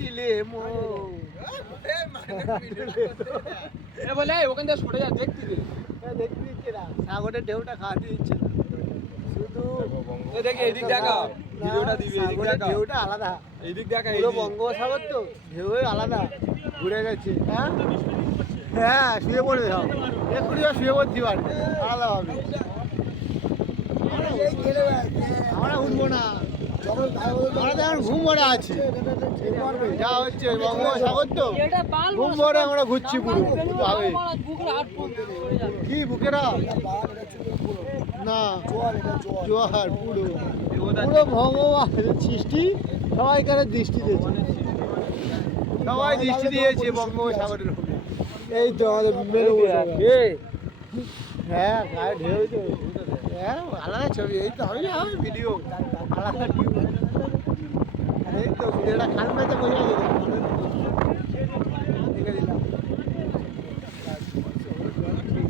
দিলে এ বলে ওখান থেকে সরে যা দেখতে দে। না সাগরের ঢেউটা খাওয়াতে দিচ্ছে না শুধু দেখ এদিক দেখা। ভিডিওটা দিবি এদিক দেখা। ঢেউটা আলাদা। এদিক দেখা পুরো বঙ্গোপসাগর তো ঢেউ আলাদা। ঘুরে গেছে। হ্যাঁ? হ্যাঁ শুয়ে পড়ে যাও এক্ষুনি শুয়ে পারে আলাদা হবে। আমরা উঠবো না। ঘুম ভরে আছি। যা হচ্ছে বঙ্গোপসাগর তো? ঘুম ভরে আমরা ঘুরছি পুরো। ভাবে কি বুকেরা না জোয়ার পুরো। পুরো ভগবান সৃষ্টি সবাইকার দৃষ্টি দিয়েছে। সবাই দৃষ্টি দিয়েছে বঙ্গোপসাগরের উপরে। এই তো আমাদের মেরু হ্যাঁ গায়ে ঢেউ তো হ্যাঁ আলাদা ছবি। এই তো হবে না ভিডিও আলাদা টিউব এটা খান মাইতে বসে আছে